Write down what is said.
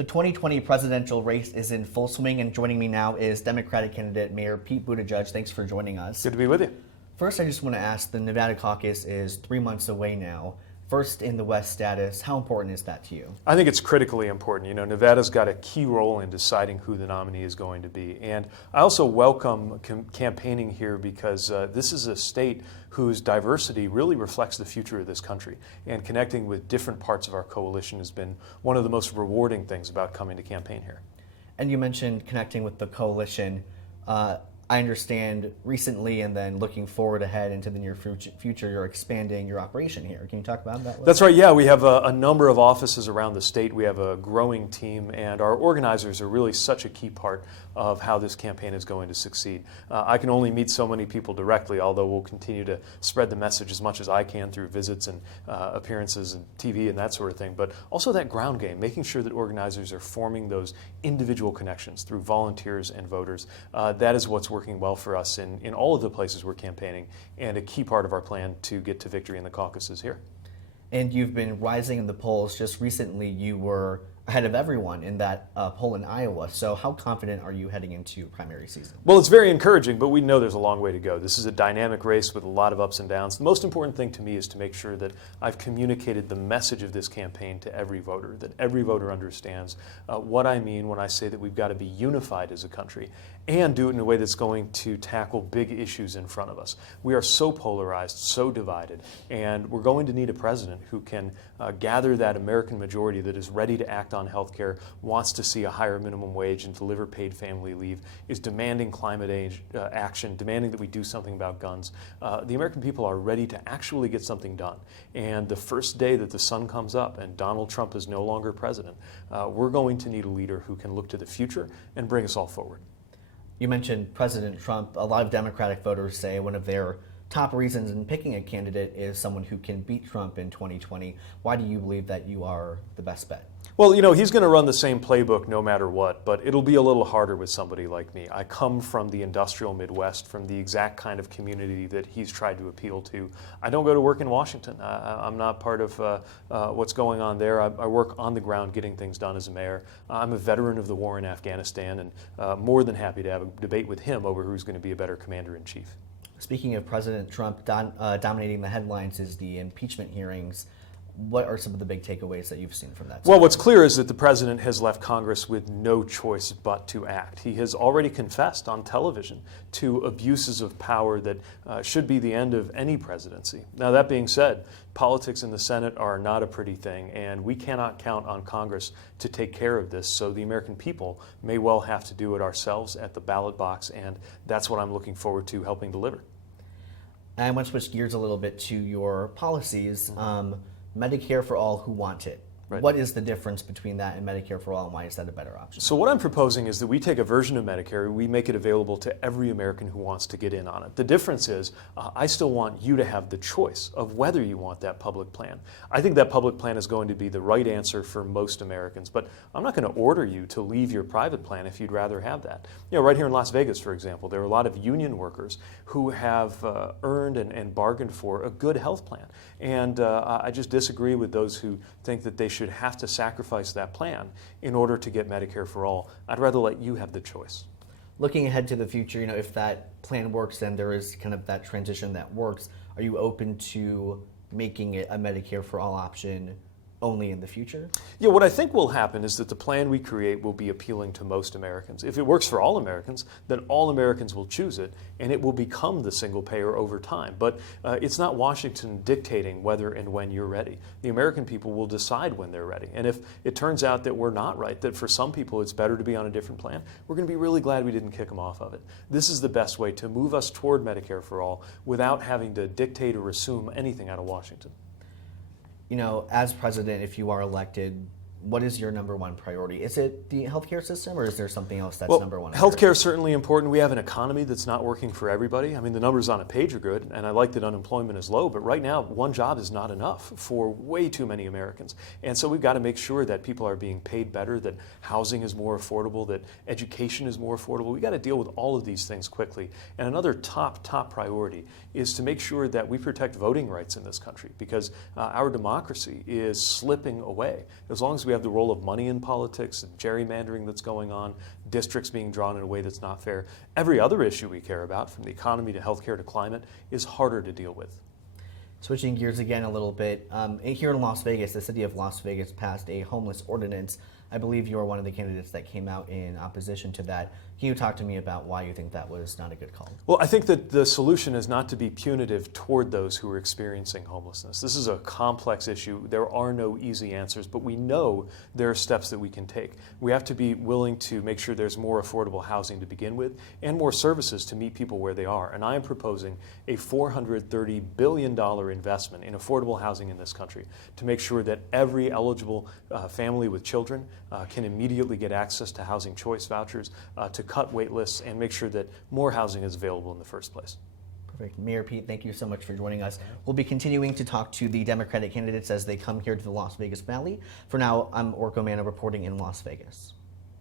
The 2020 presidential race is in full swing, and joining me now is Democratic candidate Mayor Pete Buttigieg. Thanks for joining us. Good to be with you. First, I just want to ask, the Nevada caucus is 3 months away now. First in the West status, how important is that to you? I think it's critically important. You know, Nevada's got a key role in deciding who the nominee is going to be. And I also welcome campaigning here because this is a state whose diversity really reflects the future of this country. And connecting with different parts of our coalition has been one of the most rewarding things about coming to campaign here. And you mentioned connecting with the coalition. I understand recently and then looking forward ahead into the near future, you're expanding your operation here. Can you talk about that? That's right, yeah. We have a number of offices around the state. We have a growing team, and our organizers are really such a key part of how this campaign is going to succeed. I can only meet so many people directly, although we'll continue to spread the message as much as I can through visits and appearances and TV and that sort of thing. But also that ground game, making sure that organizers are forming those individual connections through volunteers and voters. That is what's working well for us in all of the places we're campaigning, and a key part of our plan to get to victory in the caucuses here. And you've been rising in the polls. Just recently you were ahead of everyone in that poll in Iowa. So how confident are you heading into primary season? Well, it's very encouraging, but we know there's a long way to go. This is a dynamic race with a lot of ups and downs. The most important thing to me is to make sure that I've communicated the message of this campaign to every voter, that every voter understands what I mean when I say that we've got to be unified as a country and do it in a way that's going to tackle big issues in front of us. We are so polarized, so divided, and we're going to need a president who can gather that American majority that is ready to act on health care, wants to see a higher minimum wage and deliver paid family leave, is demanding climate action, demanding that we do something about guns. The American people are ready to actually get something done. And the first day that the sun comes up and Donald Trump is no longer president, we're going to need a leader who can look to the future and bring us all forward. You mentioned President Trump. A lot of Democratic voters say one of their top reasons in picking a candidate is someone who can beat Trump in 2020. Why do you believe that you are the best bet? Well, you know, he's going to run the same playbook no matter what, but it'll be a little harder with somebody like me. I come from the industrial Midwest, from the exact kind of community that he's tried to appeal to. I don't go to work in Washington. I'm not part of what's going on there. I work on the ground getting things done as a mayor. I'm a veteran of the war in Afghanistan, and more than happy to have a debate with him over who's going to be a better commander-in-chief. Speaking of President Trump, dominating the headlines is the impeachment hearings. What are some of the big takeaways that you've seen from that? Well, what's clear is that the president has left Congress with no choice but to act. He has already confessed on television to abuses of power that should be the end of any presidency. Now, that being said, politics in the Senate are not a pretty thing, and we cannot count on Congress to take care of this, so the American people may well have to do it ourselves at the ballot box, and that's what I'm looking forward to helping deliver. I want to switch gears a little bit to your policies. Medicare for all who want it. Right. What is the difference between that and Medicare for all, and why is that a better option? So what I'm proposing is that we take a version of Medicare and we make it available to every American who wants to get in on it. The difference is I still want you to have the choice of whether you want that public plan. I think that public plan is going to be the right answer for most Americans, but I'm not going to order you to leave your private plan if you'd rather have that. You know, right here in Las Vegas, for example, there are a lot of union workers who have earned and bargained for a good health plan. And I just disagree with those who think that they should have to sacrifice that plan in order to get Medicare for all. I'd rather let you have the choice. Looking ahead to the future, you know, if that plan works, then there is kind of that transition that works. Are you open to making it a Medicare for all option only in the future? Yeah, what I think will happen is that the plan we create will be appealing to most Americans. If it works for all Americans, then all Americans will choose it, and it will become the single payer over time. But it's not Washington dictating whether and when you're ready. The American people will decide when they're ready. And if it turns out that we're not right, that for some people it's better to be on a different plan, we're going to be really glad we didn't kick them off of it. This is the best way to move us toward Medicare for all without having to dictate or assume anything out of Washington. You know, as president, if you are elected, what is your number one priority? Is it the healthcare system, or is there something else that's number one? Healthcare is certainly important. We have an economy that's not working for everybody. I mean, the numbers on a page are good, and I like that unemployment is low, but right now, one job is not enough for way too many Americans. And so we've got to make sure that people are being paid better, that housing is more affordable, that education is more affordable. We've got to deal with all of these things quickly. And another top priority is to make sure that we protect voting rights in this country, because our democracy is slipping away. As long as we we have the role of money in politics and gerrymandering that's going on, districts being drawn in a way that's not fair. Every other issue we care about, from the economy to healthcare to climate, is harder to deal with. Switching gears again a little bit, here in Las Vegas, the city of Las Vegas passed a homeless ordinance. I believe you are one of the candidates that came out in opposition to that. Can you talk to me about why you think that was not a good call? Well, I think that the solution is not to be punitive toward those who are experiencing homelessness. This is a complex issue. There are no easy answers, but we know there are steps that we can take. We have to be willing to make sure there's more affordable housing to begin with and more services to meet people where they are. And I am proposing a $430 billion investment in affordable housing in this country to make sure that every eligible family with children can immediately get access to housing choice vouchers, to cut wait lists, and make sure that more housing is available in the first place. Perfect. Mayor Pete, thank you so much for joining us. We'll be continuing to talk to the Democratic candidates as they come here to the Las Vegas Valley. For now, I'm Orko Manna reporting in Las Vegas.